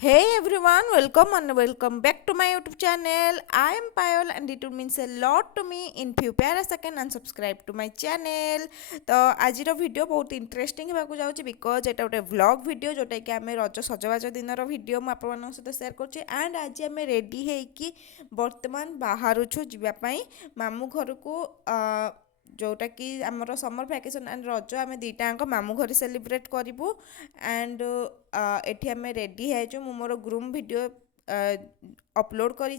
Hey everyone, welcome and welcome back to my YouTube channel. I am Payal and it would means a lot to me in few para second and subscribe to my channel. तो आज video बहुत interesting होगा जाऊँगी because एटा गोटे vlog video जोटा कि आम रज सजबाज दिन वीडियो मुझे सहित सेयार करुँचे एंड आज आम रेडी होइकी बर्तमान बाहर जावाई मामू घर को जोटा कि आमर समर भैकेसन एंड रज आम दुईटाक मामू घर सेलिब्रेट करूँ एंड एटी आम रेडी है मोर ग्रूम वीडियो अपलोड करी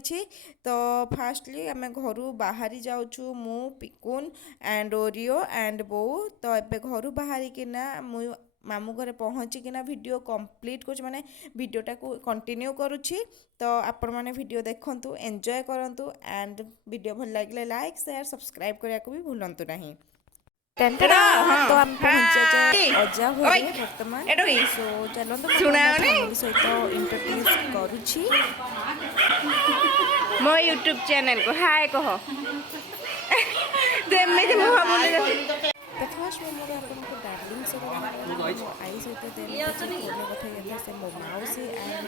तो फास्टली आम घर बाहरी जाऊँ मु पिकुन एंड ओरियो एंड बो तो एबे घर बाहरिकिना मु मामू घरे पहुँचिकिना वीडियो कंप्लीट कर माने वीडियोटा को कंटिन्यू करुच्ची तो आपण मैंने वीडियो देखंतु एंजॉय करंतु एंड वीडियो भल लगे लाइक शेयर सब्सक्राइब करने को भी भूलंतु नहीं। तो हम पहुंचे अजा घरे वर्तमान सो चलंतु फैमिली सहित इंट्रोड्यूस करूची मो यूट्यूब चैनल को हाय कहो देमे मुह बोले तो फर्स्ट में मोर आपको डार्लिंग से आई सहित देन फोन कथा ये से मो माउसी एंड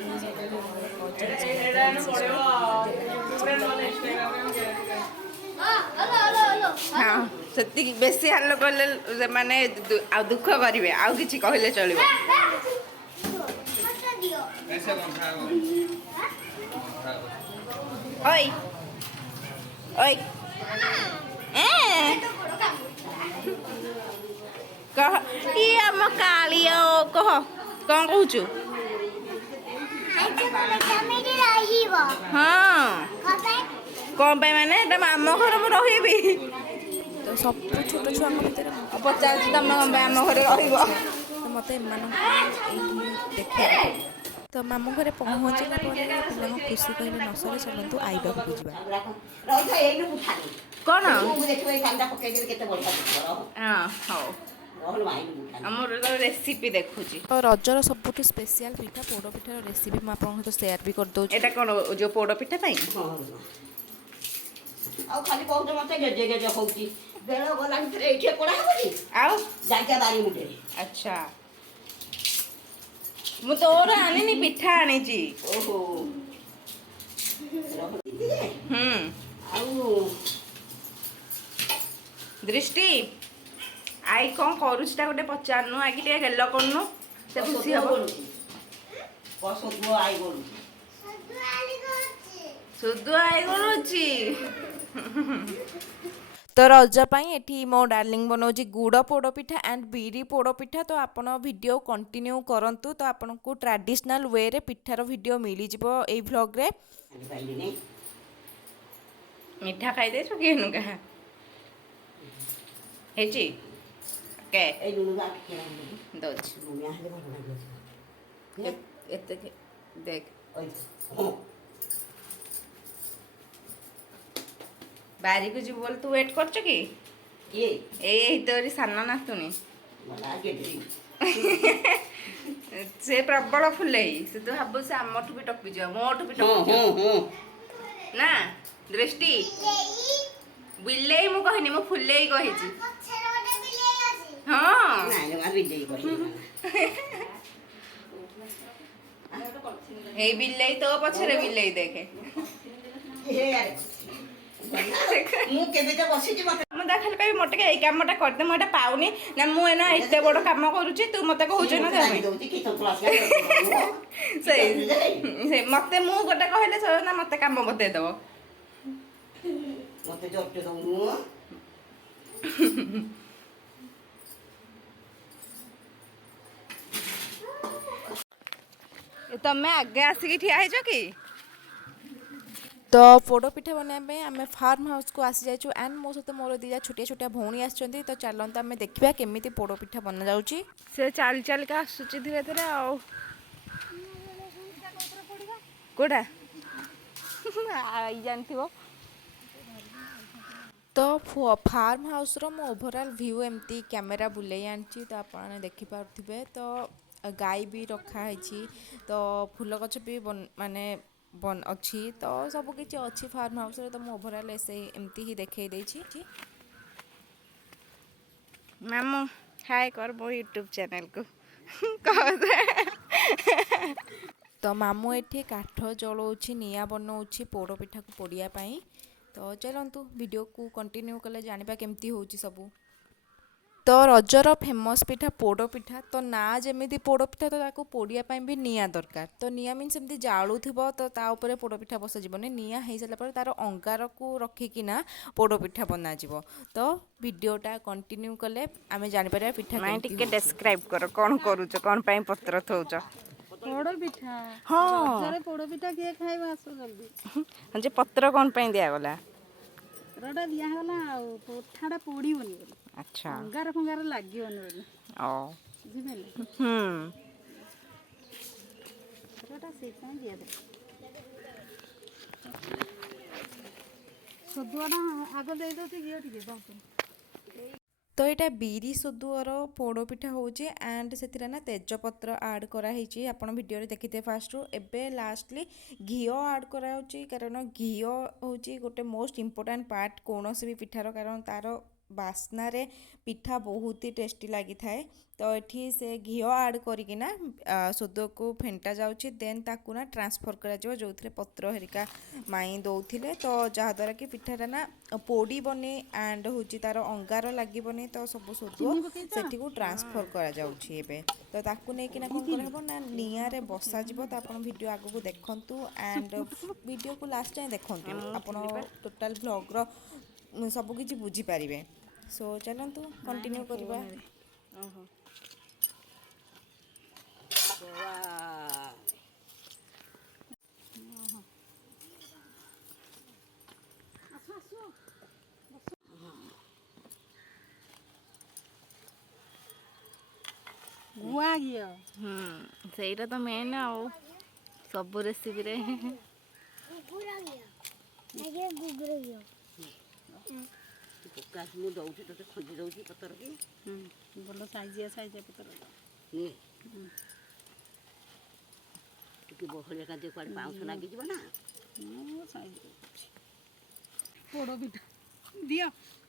हाँ सत्य बेसी हाल कले माने आ दुख करिवे आ किछि कहले चलिबो ओय ओय कह ई हम कालियो कह कौन कहूचु हाँ कौन पे मैंने आम घर मु रही तो सब छोट छुआ भितर पचास तुम कौन आम घर तो मत देखा तो मामू घरे पहुँचला पिला खुशी कहले नसरे चलतु आईबा को कौन आमर रेसिपी देखुची तो रजर सबुठ स्पेशल पिठा पोड़ पिठार रेसिपी मुझे सेयार भी कर दूँ एटा कौन जो पोड़ पिठा पाई खाली कहूँ मत गेजे गेजे होची बेल गला भितर एठी पड़ा होची आउ जाके बारी मुंडे अच्छा मु तोर आनी पिठा आनी जी ओहो आउ दृष्टि आई कौन करुछटा गोटे पचारनु आगे टे गेल करनु से खुशी हबो कसो आई बोलू सुदु आई गलुची तो रज एटी मो डार्लिंग बनाऊँगी गुड़ पोड़ पिठा एंड बीरी पोड़ पिठा तो आपण वीडियो कंटिन्यू करंतु तो आपन को ट्रेडिशनल वे रे पिठार वीडियो मिली जिवो ए व्लॉग रे मिठा खाई दे छु केनु का हेची के ए दुनु बा के दोच मुमिया हले भल लागो एते देख ओय बारी को जी बोल तू वेट करछ की ये ए तोरी सान्ना नातुनी मला गेडी से प्रबल फुले से तो हब से आमठू भी टपी जा मोठू भी टपी जा ना दृष्टि बिल्ले मु कहनी मु फुले ही कहि छी हां नाइ मा बिल्ले कहि हे बिल्ले तो पछरे बिल्ले देखे हे यार मु केबे तो बसी जी मते मु दाखल कहि मोटे के ए कामटा कर दे मोटा पाउनी ना मु एना एते बड़ काम करूची तू मते कहूछ ना दे दोती की तो क्लास कर से मते मु गोटे कहले छ ना मते काम बते दबो मते जट्टे दउ तमे आगे आसिकी ठिया हेजो की तो पोड़ पिठा बनाने आम फार्म हाउस को आसी जाइए एंड मो सहित मोर दीटा छोटिया छोटिया भौणी आसछंती तो चलते आम देखा केमी पोड़ पिठा बना जाउची से चाल चाल का आसुची धीरे धीरे आओ कोडा आई जानथिबो तो फार्म हाउस रो मो ओवरऑल व्यू एमती कैमेरा बुले आनी तो आप देखि पार्थिबे तो गाय भी रखा है तो फूल गछ भी माने बन अच्छी तो सब किसी अच्छी फार्म हाउस रे तो मो ओवरऑल ऐसे एमती ही देखे देछि मामू हाय कर मो यूट्यूब चैनल को तो मामू एठी काठ जलाऊँच निआ बनाऊँच पोड़ पिठा को पोड़िया पाई। तो चलतु वीडियो को कंटिन्यू कले जानिबा केमती होउची सबू। तो रजर फेमस पिठा पोड़ पिठा तो ना जमी पोड़ पिठा तो ताको पोड़िया भी निआ दरकार। तो निआ मीन सेमती जालू थो तो ता उपरे पोड़ पिठा बसाଯିबनी निआ हो सारा तार अंगार को रखिकिना पोड़ पिठा बनाजिबो। तो वीडियोटा कंटिन्यू कले आमे जानि परिया पिठा मैं केमती टिके होउची। डिस्क्राइब कर कौन करूच कौन पाई पत्र थौच। पोड़ पिठा हाँ रजरे पोड़ पिठा किए खाइबा आसो जल्दी जे पत्र कौन पाई दिया गला। रडा दिया होला पिठाटा पोड़ीबनी बोली अच्छा अंगार फंगार लागिबनी बोली ओ बुझिले रडा सेता दिया दे सदुआना आगो दे दो ती गियो टिके बाप तो यहाँ बिरी सदुअर पोड़ पिठा होचे एंड से ना तेजपत्र आड कराही आपण वीडियो देखिथे फास्ट एबे लास्टली घीओ आड कराउची कारण घीओ होची गोटे मोस्ट इम्पोर्टेंट पार्ट कौन भी पिठार कारण तार बास्ना रे पिठा बहुत ही टेस्टी लगी थाए। तो ये से घीओ आड करिकिना सदुआ को फेंटा जाउची देन ताकू ना ट्रांसफर करा जो जोथरे पत्र हेरिका माई दौथिले तो जहाद्वारा कि पिठाटा ना पोड़ीबनी एंड होची तार अंगार लागिबनी तो सब सदुआ सेठी को ट्रांसफर करा जाउची एबे। तो ताकू नै किना कोन करहबो ना निया रे बसा जिवो। तो आपण वीडियो आगु को देखंतु एंड वीडियो को लास्ट टाइम देखंतु आपण टोटल व्लॉग रो सब किछि बुझी पारिबे। सो चलंतु कंटिन्यू करबा। गुआ गियो सेटा तो मेन आउ सब रेसिपी रे ପକାଶ ମୁଁ ଦଉଛି ତତେ ଖୋଜି ଦଉଛି ପତର କି ଭଲ ସାଇଜିଆ ପତ୍ର ନେ ଟିକେ ବହଳିଆ କାଜେ କୁଆଡ଼େ ପାଉଁଶ ଲାଗିଯିବ ନା ସାଇଜ ପୋଡ଼ ପିଠା ଦିଅ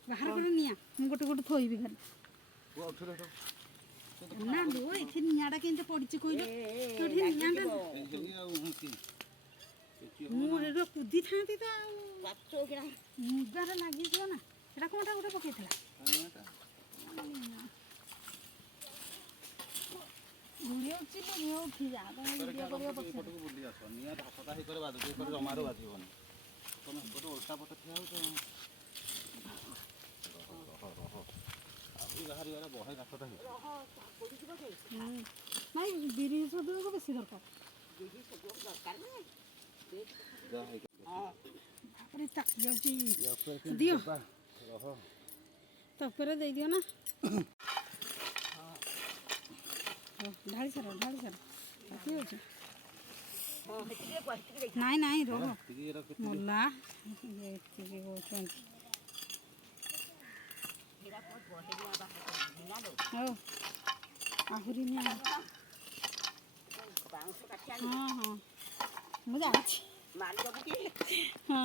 ବାହାର କରି ନିଆ ମୁଁ ଗୋଟେ ଗୋଟେ ଥୋଇବି ଖାଲି ନା ଲୋ ଏଠି ନିଆଁଟା କେମିତି ପଡ଼ିଛି କହିଲ କେଉଁଠି ନିଆଁଟା ମୁଁ ଏବେ କୁଦିଥାନ୍ତି ତ ଆଉ ମୁଗାରେ ଲାଗିଯିବ ନା ସେଟା କ'ଣଟା ଗୋଟେ ପକେଇଥିଲା ଭିଡ଼ିଓ ଉଠି ଯା ଭିଡ଼ିଓ କରିବା ପଛରେ ନାଇଁ ବିରି ସଦୁଆକୁ ବେଶୀ ଦରକାର ତାପରେ ତାକି ଯାଉଛି ଦିଅ ତାପରେ ଦେଇଦିଅ ନା ଢାଳି ସାର ଠିକ୍ ଅଛି ନାଇଁ ନାଇଁ ରହ ମଲା ଏତିକି କହୁଛନ୍ତି ହଉ ଆହୁରି ନିଆ ହଁ ହଁ ମୁଁ ଜାଣିଛି ହଁ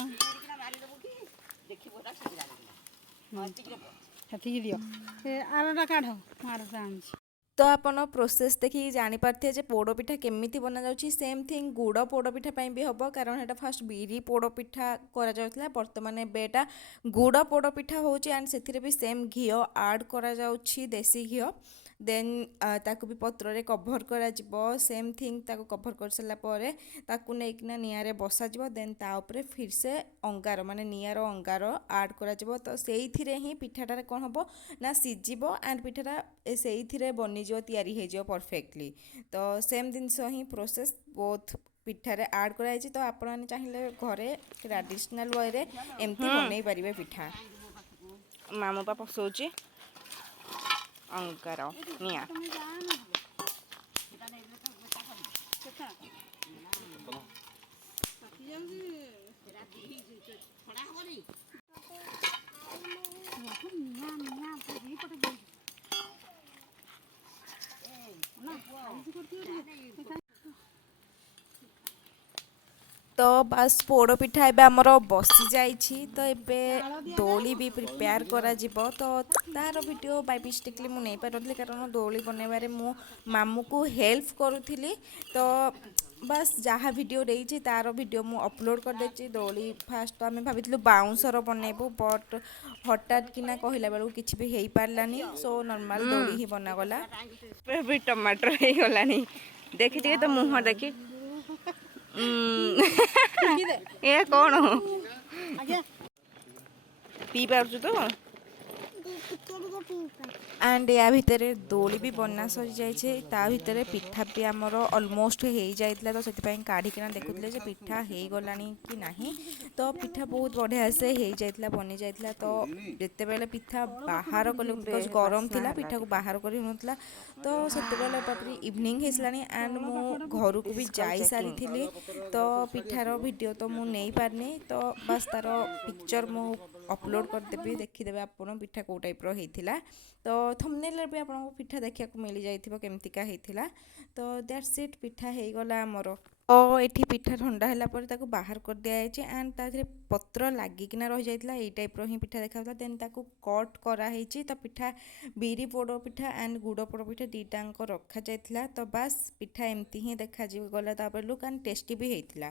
ସେତିକି ଦିଅ ସେ ଆରଟା କାଢ଼ ମୁଁ ଆରଟା ଆଣିଛି। तो आपण प्रोसेस देखिए जापारे जे पोड़पिठा केमी बना जाऊँगी सेम थिंग गुड़ पोड़पिठा भी हम कारण यहाँ फास्ट बिरी पोड़पिठा करा बर्तमान बेटा गुड़ पोड़पिठा होची एंड से भी सेम घीओ आड करा जाउछि देसी घीओ देन ताकू भी पत्र रे कभर करा जिवो सेम थिंग ताकू कभर कर सारा पर ताकू नेकिना निया रे बसा जिवो देन ता ऊपर फिर से अंगार माने नियार अंगार आड करा जिवो तो सेइथिरे ही पिठाटा कोन हबो ना सिजिबो एंड पिठाटा सेइथिरे बनी जो तैयारी हे जो परफेक्टली। तो सेम जिनस ही प्रोसेस बोथ पिठारे आड कराई तो आपण माने चाहिए घरे ट्रेडिशनल वे रे एमती बनै परिबे पिठा। मामू पा पसौची अंगार निया तो बस पोड़ पिठा एबे हमर बसी जाइछि तो एबे दोली भी प्रिपेयर करा जिवो तो तार वीडियो बाय मिस्टेकली मु नै पारथि कारण दोली बनैबारे मु मामू को हेल्प करूथिली। तो ବାସ୍ ଯାହା ଭିଡ଼ିଓ ଦେଇଛି ତାର ଭିଡ଼ିଓ ମୁଁ ଅପଲୋଡ଼ କରିଦେଇଛି। ଦୋଳି ଫାଷ୍ଟ ତ ଆମେ ଭାବିଥିଲୁ ବାଉଁଶର ବନେଇବୁ, ବଟ୍ ହଠାତ୍ କିନା କହିଲା ବେଳକୁ କିଛି ବି ହେଇପାରିଲାନି। ସୋ ନର୍ମାଲ ଦୋଳି ହିଁ ବନାଗଲା। ଏବେ ବି ଟମାଟର ହେଇଗଲାଣି। ଦେଖି ଟିକେ ତ ମୁହଁ ଦେଖି। ଏ କ'ଣ ପିଇ ପାରୁଛୁ ତ? ଆଣ୍ଡ ୟା ଭିତରେ ଦୋଳି ବି ବନା ସରିଯାଇଛି। ତା ଭିତରେ ପିଠା ବି ଆମର ଅଲମୋଷ୍ଟ ହେଇଯାଇଥିଲା, ତ ସେଥିପାଇଁ କାଢ଼ିକିନା ଦେଖୁଥିଲେ ଯେ ପିଠା ହେଇଗଲାଣି କି ନାହିଁ। ତ ପିଠା ବହୁତ ବଢ଼ିଆ ସେ ହେଇଯାଇଥିଲା, ବନିଯାଇଥିଲା। ତ ଯେତେବେଳେ ପିଠା ବାହାର କଲୁ, ବିକଜ ଗରମ ବାସ୍ନା ଥିଲା ହେଲା ପିଠାକୁ ଟିକେ। ବାହାର କରି ହେଉନଥିଲା। ତ ସେତେବେଳେ ତାପରେ ଇଭିନିଂ ହେଇସାଲାଣି ଆଣ୍ଡ ମୁଁ ଘରକୁ ବି ଦିସ୍ ଇଜ୍ କଲ୍ଡ ଚେକିଂ। ଯାଇସାରିଥିଲି। ତ ପିଠାର ଭିଡ଼ିଓ ତ ମୁଁ ନେଇପାରିନି, ତ ବାସ୍ ତାର ପିକ୍ଚର ମୁଁ ଅପଲୋଡ଼ କରିଦେବି, ଦେଖିଦେବେ ଆପଣ ପିଠା କେଉଁ ଟାଇପ୍ର ହେଇଥିଲା। ତ ଥମ୍ବନେଲ୍ରେ ବି ଆପଣଙ୍କୁ ପିଠା ଦେଖିବାକୁ ମିଳିଯାଇଥିବ କେମିତିକା ହେଇଥିଲା। ତ ଦ୍ୟାଟ୍ସ ଇଟ୍, ପିଠା ହେଇଗଲା ଆମର। ଓ ଏଠି ପିଠା ଥଣ୍ଡା ହେଲା ପରେ ତାକୁ ବାହାର କରିଦିଆଯାଇଛି ଆଣ୍ଡ ତା ଦେହରେ ପତ୍ର ଲାଗିକିନା ରହିଯାଇଥିଲା। ଏଇ ଟାଇପ୍ର ହିଁ ପିଠା ଦେଖାଯାଉଥିଲା। ଦେନ୍ ତାକୁ କଟ୍ କରାହେଇଛି। ତ ପିଠା ବିରି ପୋଡ଼ ପିଠା ଆଣ୍ଡ ଗୁଡ଼ ପୋଡ଼ ପିଠା ଦୁଇଟାଙ୍କ ରଖାଯାଇଥିଲା। ତ ବାସ୍ ପିଠା ଏମିତି ହିଁ ଦେଖାଯିବ ତାପରେ ଲୁକ୍ ଆଣ୍ଡ ଟେଷ୍ଟି ବି ହେଇଥିଲା।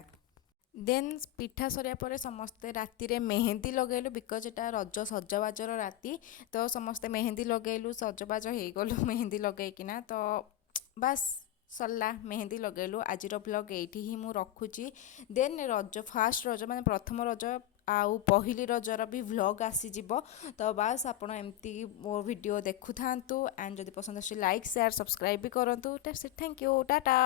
ଦେନ୍ ପିଠା ସରିବା ପରେ ସମସ୍ତେ ରାତିରେ ମେହେନ୍ଦି ଲଗାଇଲୁ, ବିକଜ ଏଟା ରଜ ସଜବାଜର ରାତି। ତ ସମସ୍ତେ ମେହେନ୍ଦି ଲଗାଇଲୁ, ସଜବାଜ ହେଇଗଲୁ ମେହେନ୍ଦି ଲଗାଇକିନା। ତ ବାସ୍ ସରିଲା, ମେହେନ୍ଦି ଲଗାଇଲୁ। ଆଜିର ବ୍ଲଗ୍ ଏଇଠି ହିଁ ମୁଁ ରଖୁଛି। ଦେନ୍ ରଜ ଫାଷ୍ଟ ରଜ ମାନେ ପ୍ରଥମ ରଜ ଆଉ ପହିଲି ରଜର ବି ଭ୍ଲଗ୍ ଆସିଯିବ। ତ ବାସ୍ ଆପଣ ଏମିତି ମୋ ଭିଡ଼ିଓ ଦେଖୁଥାନ୍ତୁ ଆଣ୍ଡ ଯଦି ପସନ୍ଦ ଆସୁଛି ଲାଇକ୍ ସେୟାର ସବସ୍କ୍ରାଇବ୍ ବି କରନ୍ତୁ। Thank you, Tata.